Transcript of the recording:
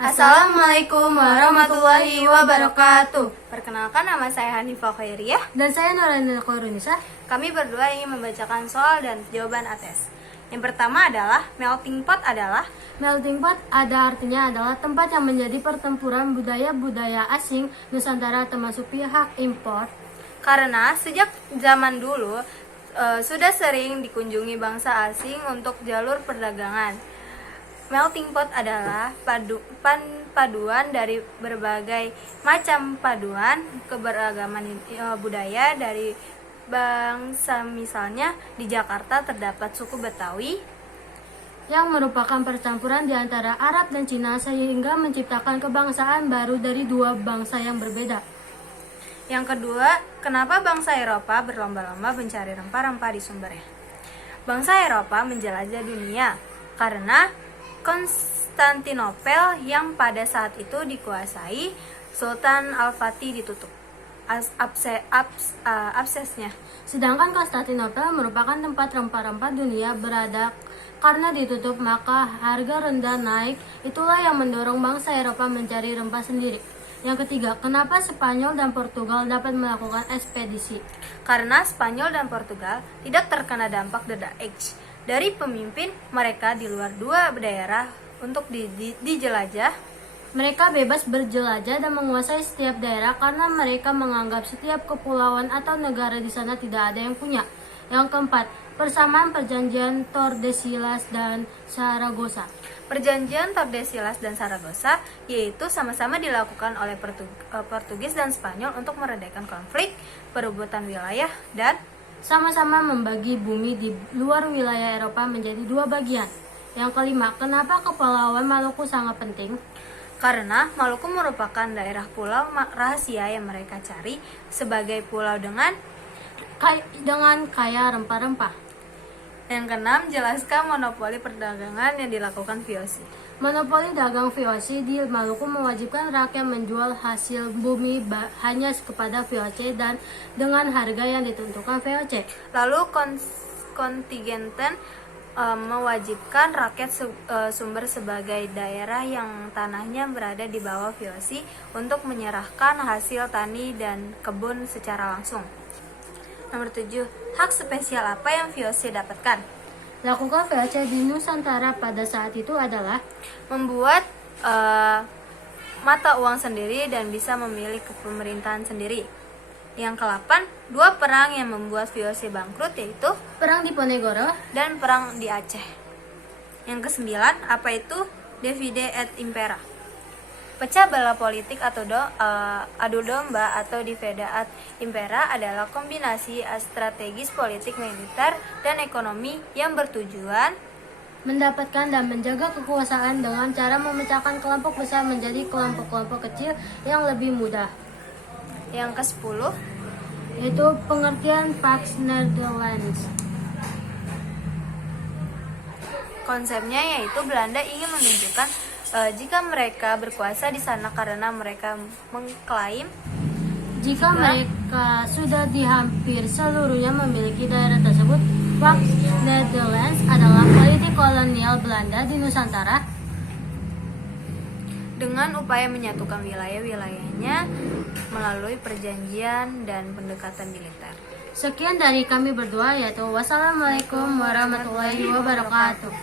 Assalamualaikum warahmatullahi wabarakatuh. Perkenalkan, nama saya Hanifah Khairiyah. Dan saya Nurainil Khairunnisa. Kami berdua ingin membacakan soal dan jawaban ATS. Yang pertama adalah melting pot ada artinya adalah tempat yang menjadi pertempuran budaya-budaya asing Nusantara termasuk pihak impor. Karena sejak zaman dulu sudah sering dikunjungi bangsa asing untuk jalur perdagangan. Melting pot adalah paduan dari berbagai macam paduan keberagaman budaya dari bangsa. Misalnya di Jakarta terdapat suku Betawi yang merupakan percampuran di antara Arab dan Cina sehingga menciptakan kebangsaan baru dari dua bangsa yang berbeda. Yang kedua, kenapa bangsa Eropa berlomba-lomba mencari rempah-rempah di sumbernya? Bangsa Eropa menjelajah dunia karena Konstantinopel yang pada saat itu dikuasai Sultan Al-Fatih ditutup aksesnya. Sedangkan Konstantinopel merupakan tempat rempah-rempah dunia berada karena ditutup, maka harga rendah naik. Itulah yang mendorong bangsa Eropa mencari rempah sendiri. Yang ketiga, kenapa Spanyol dan Portugal dapat melakukan ekspedisi? Karena Spanyol dan Portugal tidak terkena dampak The Dark Age dari pemimpin mereka di luar dua daerah untuk dijelajah. Mereka bebas berjelajah dan menguasai setiap daerah karena mereka menganggap setiap kepulauan atau negara di sana tidak ada yang punya. Yang keempat, persamaan perjanjian Tordesillas dan Saragossa. Perjanjian Tordesillas dan Saragossa yaitu sama-sama dilakukan oleh Portugis dan Spanyol untuk meredakan konflik perebutan wilayah dan sama-sama membagi bumi di luar wilayah Eropa menjadi dua bagian. Yang kelima, kenapa Kepulauan Maluku sangat penting? Karena Maluku merupakan daerah pulau rahasia yang mereka cari sebagai pulau dengan kaya rempah-rempah. Yang keenam, jelaskan monopoli perdagangan yang dilakukan VOC. Monopoli dagang VOC di Maluku mewajibkan rakyat menjual hasil bumi hanya kepada VOC dan dengan harga yang ditentukan VOC. Lalu kontingenten mewajibkan rakyat sumber sebagai daerah yang tanahnya berada di bawah VOC untuk menyerahkan hasil tani dan kebun secara langsung. Nomor 7, hak spesial apa yang VOC dapatkan? Lakukan VOC di Nusantara pada saat itu adalah membuat mata uang sendiri dan bisa memilih kepemerintahan sendiri. Yang ke-8, dua perang yang membuat VOC bangkrut yaitu Perang Diponegoro dan Perang di Aceh. Yang ke-9, apa itu Divide et Impera? Pecah belah politik atau adu domba atau divide et impera adalah kombinasi strategis politik, militer, dan ekonomi yang bertujuan mendapatkan dan menjaga kekuasaan dengan cara memecahkan kelompok besar menjadi kelompok-kelompok kecil yang lebih mudah. Yang ke-10, yaitu pengertian Pax Nederlands. Konsepnya yaitu Belanda ingin menunjukkan jika mereka berkuasa di sana karena mereka mengklaim jika mereka sudah di hampir seluruhnya memiliki daerah tersebut. Pax Nederlands adalah politik kolonial Belanda di Nusantara dengan upaya menyatukan wilayah-wilayahnya melalui perjanjian dan pendekatan militer. Sekian dari kami berdua, yaitu wassalamualaikum warahmatullahi wabarakatuh.